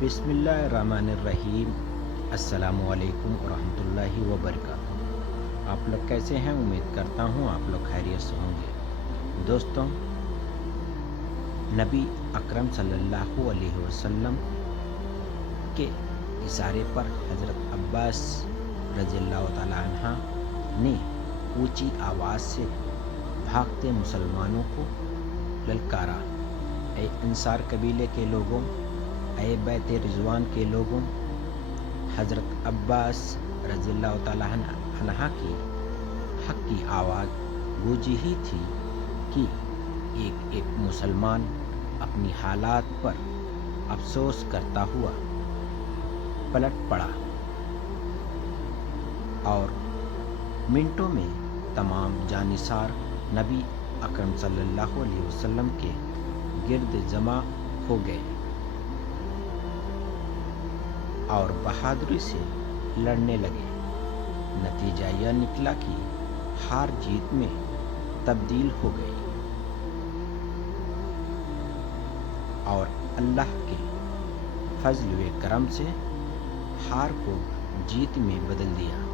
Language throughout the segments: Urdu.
بسم اللہ الرحمن الرحیم۔ السلام علیکم ورحمۃ اللہ وبرکاتہ۔ آپ لوگ کیسے ہیں؟ امید کرتا ہوں آپ لوگ خیریت سے ہوں گے۔ دوستوں، نبی اکرم صلی اللہ علیہ وسلم کے اشارے پر حضرت عباس رضی اللہ تعالیٰ عنہ نے اونچی آواز سے بھاگتے مسلمانوں کو للکارا، اے انصار قبیلے کے لوگوں، اے بیت رضوان کے لوگوں! حضرت عباس رضی اللہ تعالیٰ عنہ کی حق کی آواز گونجی ہی تھی کہ ایک مسلمان اپنی حالات پر افسوس کرتا ہوا پلٹ پڑا اور منٹوں میں تمام جانثار نبی اکرم صلی اللہ علیہ وسلم کے گرد جمع ہو گئے اور بہادری سے لڑنے لگے۔ نتیجہ یہ نکلا کہ ہار جیت میں تبدیل ہو گئی اور اللہ کے فضل و کرم سے ہار کو جیت میں بدل دیا۔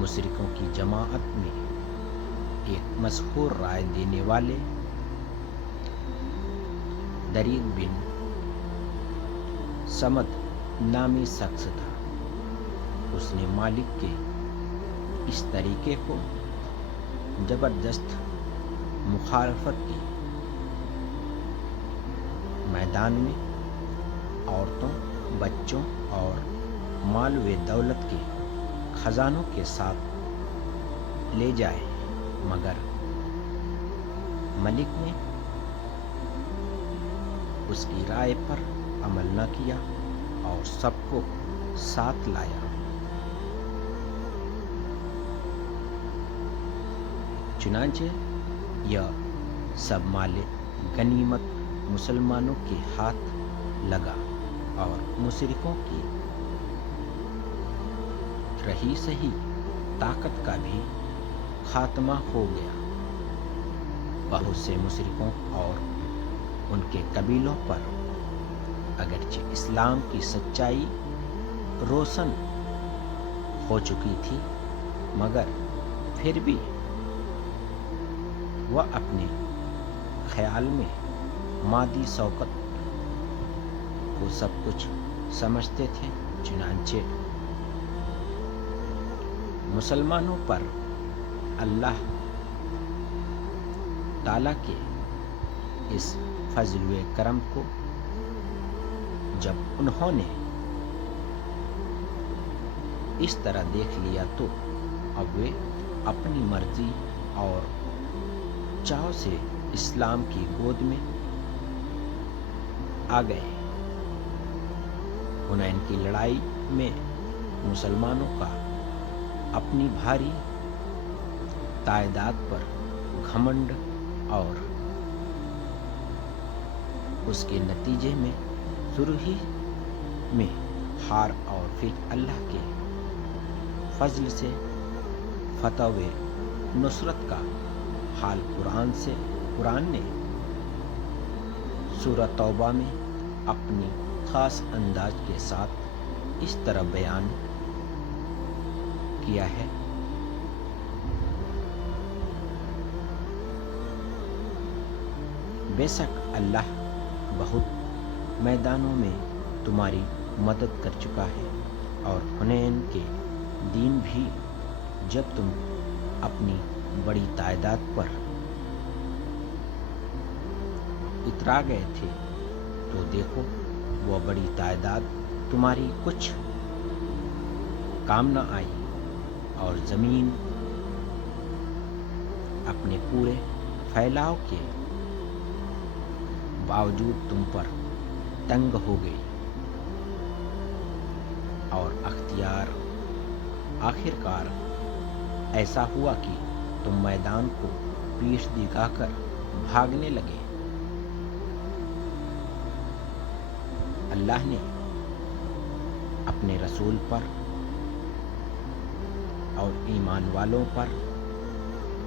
مشرکوں کی جماعت میں ایک مشہور رائے دینے والے دریغ بن سمد نامی شخص تھا۔ اس نے مالک کے اس طریقے کو زبردست مخالفت کی۔ میدان میں عورتوں، بچوں اور مال و دولت کے خزانوں کے ساتھ لے جائے، مگر ملک نے اس کی رائے پر عمل نہ کیا اور سب کو ساتھ لایا۔ چنانچہ یہ سب مال غنیمت مسلمانوں کے ہاتھ لگا اور مشرکوں کی رہی سہی طاقت کا بھی خاتمہ ہو گیا۔ بہت سے مشرکوں اور ان کے قبیلوں پر اگرچہ اسلام کی سچائی روشن ہو چکی تھی، مگر پھر بھی وہ اپنے خیال میں مادی شوکت کو سب کچھ سمجھتے تھے۔ چنانچہ مسلمانوں پر اللہ تعالیٰ کے اس فضل و کرم کو جب انہوں نے اس طرح دیکھ لیا تو اب وہ اپنی مرضی اور چاو سے اسلام کی گود میں آ گئے۔ حنین کی لڑائی میں مسلمانوں کا اپنی بھاری تعداد پر گھمنڈ اور اس کے نتیجے میں شروع ہی میں ہار اور پھر اللہ کے فضل سے فتح و نصرت کا حال قرآن نے سورہ توبہ میں اپنی خاص انداز کے ساتھ اس طرح بیان کیا ہے۔ بے شک اللہ بہت میدانوں میں تمہاری مدد کر چکا ہے، اور حنین کے دن بھی جب تم اپنی بڑی تعداد پر اترا گئے تھے تو دیکھو وہ بڑی تعداد تمہاری کچھ کام نہ آئی، اور زمین اپنے پورے پھیلاؤ کے باوجود تم پر تنگ ہو گئی، اور آخرکار ایسا ہوا کہ تم میدان کو پیٹھ دکھا کر بھاگنے لگے۔ اللہ نے اپنے رسول پر اور ایمان والوں پر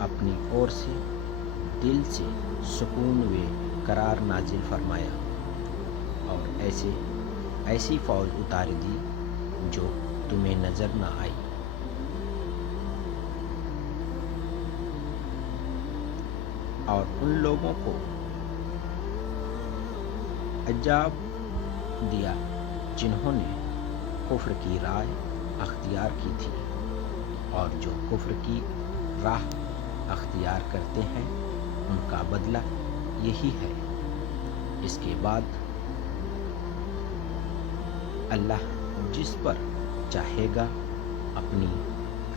اپنی اور سے دل سے سکون و قرار نازل فرمایا۔ اور ایسی فوج اتار دی جو تمہیں نظر نہ آئی، اور ان لوگوں کو عذاب دیا جنہوں نے کفر کی راہ اختیار کی تھی، اور جو کفر کی راہ اختیار کرتے ہیں ان کا بدلہ یہی ہے۔ اس کے بعد اللہ جس پر چاہے گا اپنی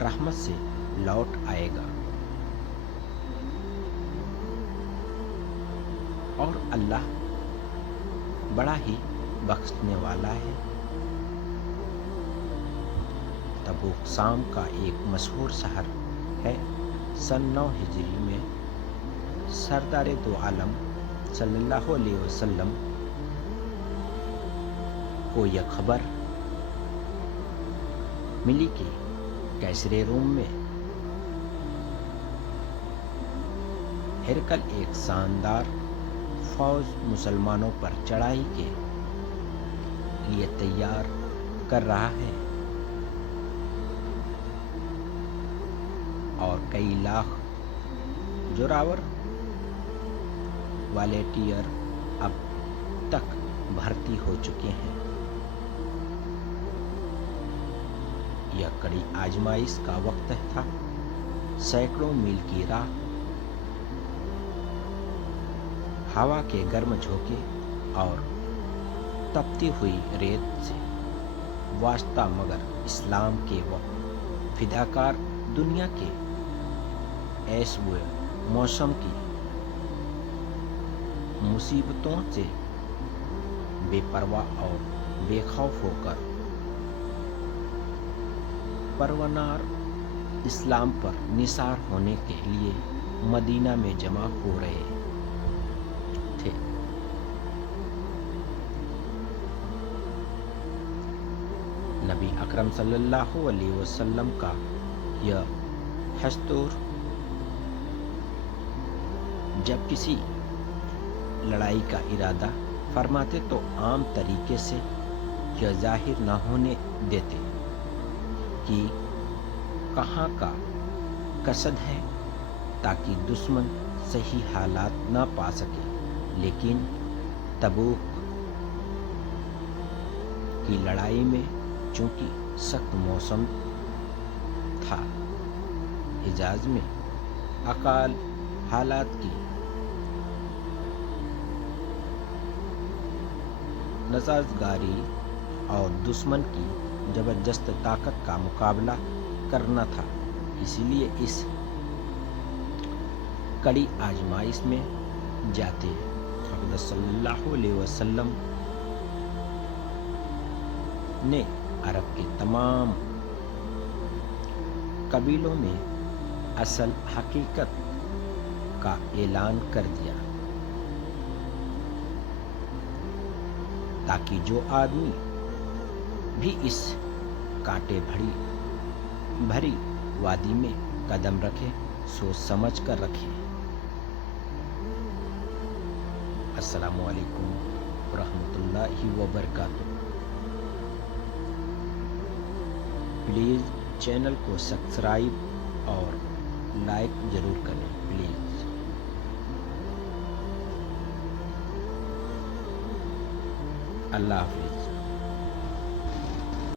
رحمت سے لوٹ آئے گا، اور اللہ بڑا ہی بخشنے والا ہے۔ تبوک شام کا ایک مشہور شہر ہے۔ سن 9 ہجری میں سردار دو عالم صلی اللہ علیہ وسلم کو یہ خبر ملی کہ کیسر روم میں ہرقل ایک شاندار فوج مسلمانوں پر چڑھائی کے لیے تیار کر رہا ہے، اور کئی لاکھ جوراور والیٹیئر اب تک بھرتی ہو چکے ہیں۔ یہ کڑی آزمائش کا وقت تھا۔ سینکڑوں میل کی راہ، ہوا کے گرم جھونکے اور تپتی ہوئی ریت سے واسطہ، مگر اسلام کے وہ فداکار دنیا کے ایس و موسم کی مصیبتوں سے بے پرواہ اور بے خوف ہو کر پروانار اسلام پر نثار ہونے کے لیے مدینہ میں جمع ہو رہے تھے۔ نبی اکرم صلی اللہ علیہ وسلم کا یہ حضور جب کسی لڑائی کا ارادہ فرماتے تو عام طریقے سے یہ ظاہر نہ ہونے دیتے کہ کہاں کا قصد ہے، تاکہ دشمن صحیح حالات نہ پا سکے۔ لیکن تبوک کی لڑائی میں چونکہ سخت موسم تھا، حجاز میں اقال حالات کی نسازگاری اور دشمن کی زبردست طاقت کا مقابلہ کرنا تھا، اسی لیے اس کڑی آزمائش میں جاتے حضرت صلی اللہ علیہ وسلم نے عرب کے تمام قبیلوں میں اصل حقیقت کا اعلان کر دیا، تاکہ جو آدمی بھی اس کانٹے بھری وادی میں قدم رکھے سوچ سمجھ کر رکھے۔ السلام علیکم ورحمۃ اللہ وبرکاتہ۔ پلیز چینل کو سبسکرائب اور لائک ضرور کریں پلیز۔ اللہ حافظ۔